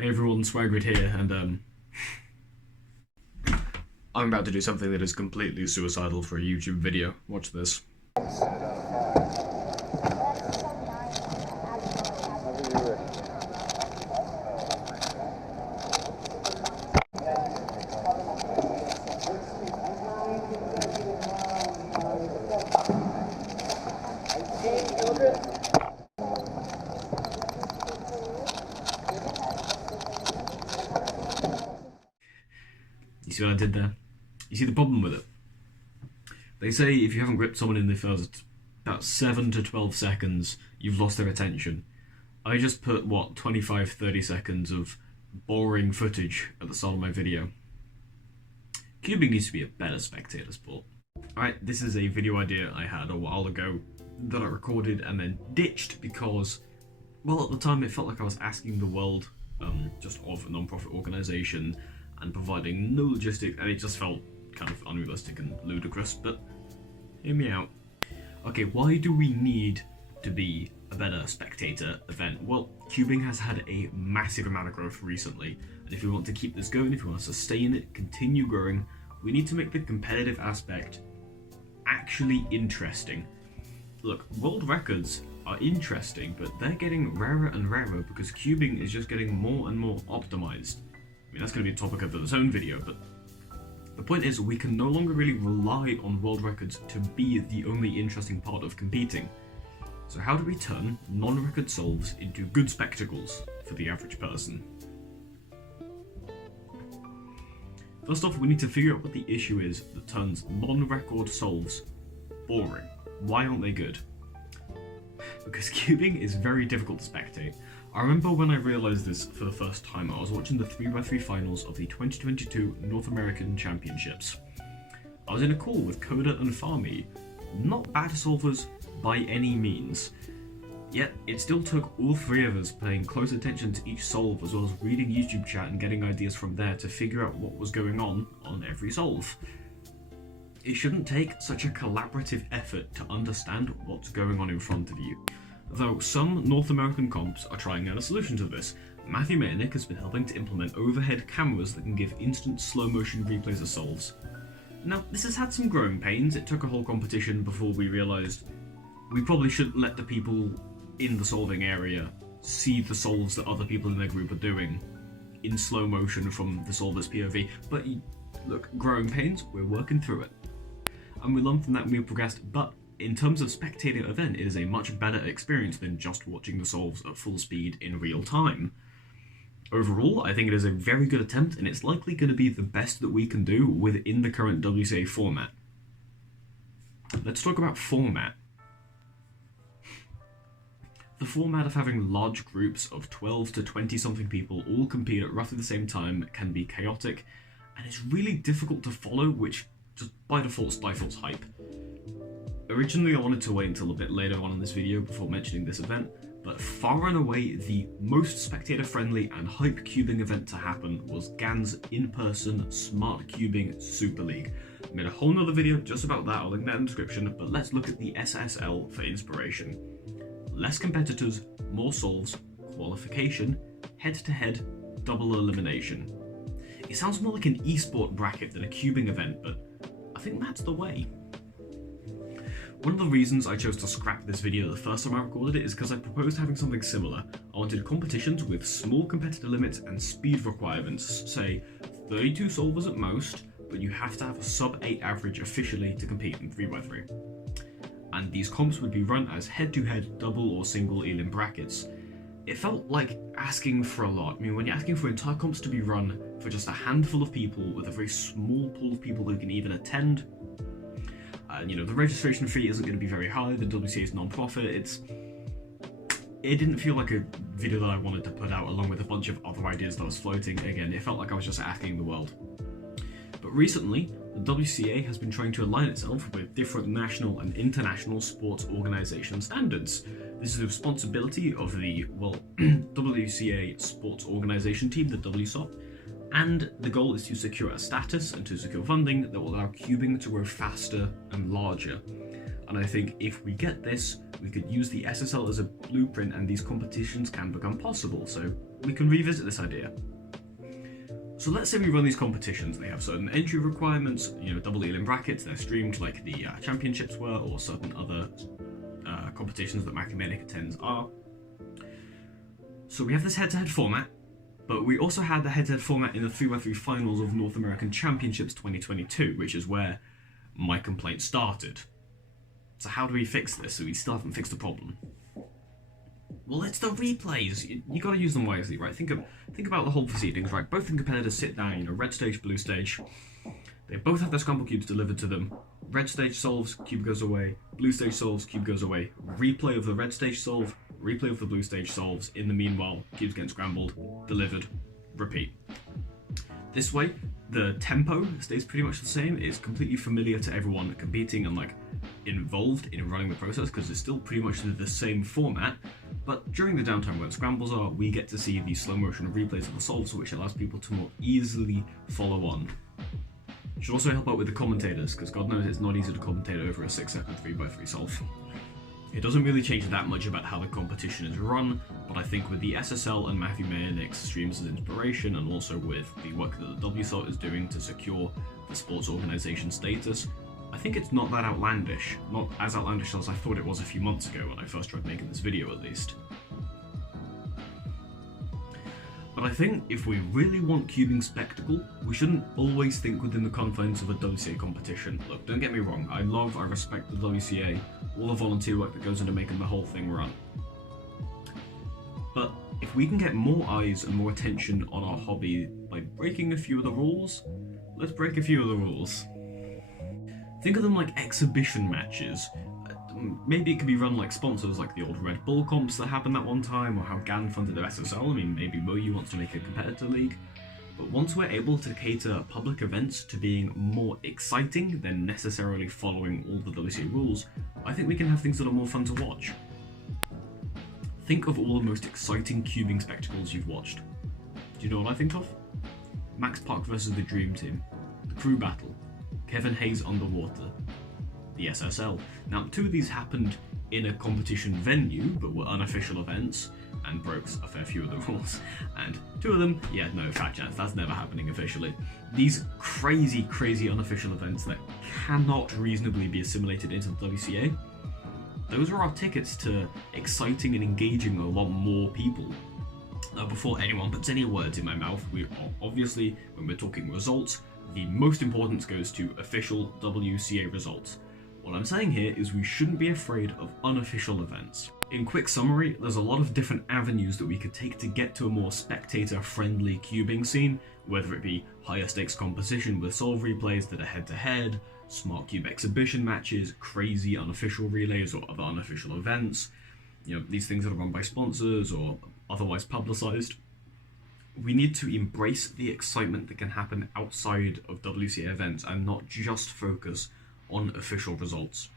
Hey everyone, Swagrid here, and I'm about to do something that is completely suicidal for a YouTube video. Watch this. You see what I did there? You see the problem with it? They say if you haven't gripped someone in the first about 7 to 12 seconds, you've lost their attention. I just put, 25-30 seconds of boring footage at the start of my video. Cubing needs to be a better spectator sport. Alright, this is a video idea I had a while ago that I recorded and then ditched because, well, at the time it felt like I was asking the world, just of a non-profit organisation, and providing no logistics, and it just felt kind of unrealistic and ludicrous, but hear me out. Okay, why do we need to be a better spectator event? Well, cubing has had a massive amount of growth recently, and if we want to keep this going, if we want to sustain it, continue growing, we need to make the competitive aspect actually interesting. Look, world records are interesting, but they're getting rarer and rarer because cubing is just getting more and more optimized. I mean, that's going to be a topic of its own video, but the point is we can no longer really rely on world records to be the only interesting part of competing. So how do we turn non-record solves into good spectacles for the average person? First off, we need to figure out what the issue is that turns non-record solves boring. Why aren't they good? Because cubing is very difficult to spectate. I remember when I realised this for the first time, I was watching the 3x3 finals of the 2022 North American Championships. I was in a call with Coda and Farmy, not bad solvers by any means. Yet, it still took all three of us paying close attention to each solve as well as reading YouTube chat and getting ideas from there to figure out what was going on every solve. It shouldn't take such a collaborative effort to understand what's going on in front of you. Though some North American comps are trying out a solution to this. Matthew Metternich has been helping to implement overhead cameras that can give instant slow motion replays of solves. Now, this has had some growing pains. It took a whole competition before we realised we probably shouldn't let the people in the solving area see the solves that other people in their group are doing in slow motion from the solver's POV. But look, growing pains, we're working through it. And we learned from that and we progressed, but in terms of spectating an event, it is a much better experience than just watching the solves at full speed in real time. Overall, I think it is a very good attempt, and it's likely going to be the best that we can do within the current WCA format. Let's talk about format. The format of having large groups of 12 to 20 something people all compete at roughly the same time can be chaotic, and it's really difficult to follow, which just by default stifles hype. Originally, I wanted to wait until a bit later on in this video before mentioning this event, but far and away the most spectator-friendly and hype cubing event to happen was GAN's in-person Smart Cubing Super League. I made a whole nother video just about that, I'll link that in the description, but let's look at the SSL for inspiration. Less competitors, more solves, qualification, head-to-head, double elimination. It sounds more like an esport bracket than a cubing event, but I think that's the way. One of the reasons I chose to scrap this video the first time I recorded it is because I proposed having something similar. I wanted competitions with small competitor limits and speed requirements, say 32 solvers at most, but you have to have a sub-8 average officially to compete in 3x3. And these comps would be run as head-to-head double or single elim brackets. It felt like asking for a lot. I mean, when you're asking for entire comps to be run for just a handful of people with a very small pool of people who can even attend, the registration fee isn't going to be very high, the WCA is non-profit, it didn't feel like a video that I wanted to put out along with a bunch of other ideas that was floating. Again, it felt like I was just asking the world. But recently, the WCA has been trying to align itself with different national and international sports organisation standards. This is the responsibility of the, WCA Sports Organisation Team, the WSOP, and the goal is to secure a status and to secure funding that will allow cubing to grow faster and larger. And I think if we get this, we could use the SSL as a blueprint and these competitions can become possible. So we can revisit this idea. So let's say we run these competitions, they have certain entry requirements, double elim brackets, they're streamed like the championships were, or certain other competitions that Machiavellic attends are. So we have this head-to-head format, but we also had the head-to-head format in the 3x3 finals of North American Championships 2022, which is where my complaint started. So how do we fix this? So we still haven't fixed the problem. Well, it's the replays. You gotta use them wisely, right? Think about the whole proceedings, right? Both competitors sit down, red stage, blue stage. They both have their scramble cubes delivered to them. Red stage solves, cube goes away. Blue stage solves, cube goes away. Replay of the red stage solve, replay of the blue stage solves. In the meanwhile, cubes get scrambled, delivered, repeat. This way, the tempo stays pretty much the same. It's completely familiar to everyone competing and involved in running the process, because it's still pretty much the same format. But during the downtime where the scrambles are, we get to see the slow motion replays of the solves, which allows people to more easily follow on. It should also help out with the commentators, because God knows it's not easy to commentate over a 6-second 3x3 solve. It doesn't really change that much about how the competition is run, but I think with the SSL and Matthew Mayernick's streams as inspiration, and also with the work that the WSOT is doing to secure the sports organisation status, I think it's not that outlandish. Not as outlandish as I thought it was a few months ago when I first tried making this video, at least. But I think if we really want cubing spectacle, we shouldn't always think within the confines of a WCA competition. Look, don't get me wrong, I respect the WCA, all the volunteer work that goes into making the whole thing run. But if we can get more eyes and more attention on our hobby by breaking a few of the rules, let's break a few of the rules. Think of them like exhibition matches. Maybe it could be run like sponsors, like the old Red Bull comps that happened that one time, or how GAN funded their SSL. I mean, maybe Moyu wants to make a competitor league. But once we're able to cater public events to being more exciting than necessarily following all the WCA rules, I think we can have things that are more fun to watch. Think of all the most exciting cubing spectacles you've watched. Do you know what I think of? Max Park versus the Dream Team, the Crew Battle, Kevin Hayes Underwater, the SSL. Now, 2 of these happened in a competition venue, but were unofficial events, and broke a fair few of the rules. And 2 of them, yeah, no, fat chance, that's never happening officially. These crazy, crazy unofficial events that cannot reasonably be assimilated into the WCA, those are our tickets to exciting and engaging a lot more people. Before anyone puts any words in my mouth, we obviously, when we're talking results, the most importance goes to official WCA results. What I'm saying here is we shouldn't be afraid of unofficial events. In quick summary, there's a lot of different avenues that we could take to get to a more spectator-friendly cubing scene, whether it be higher stakes competition with solve replays that are head-to-head, smart cube exhibition matches, crazy unofficial relays or other unofficial events, these things that are run by sponsors or otherwise publicized. We need to embrace the excitement that can happen outside of WCA events and not just focus on official results.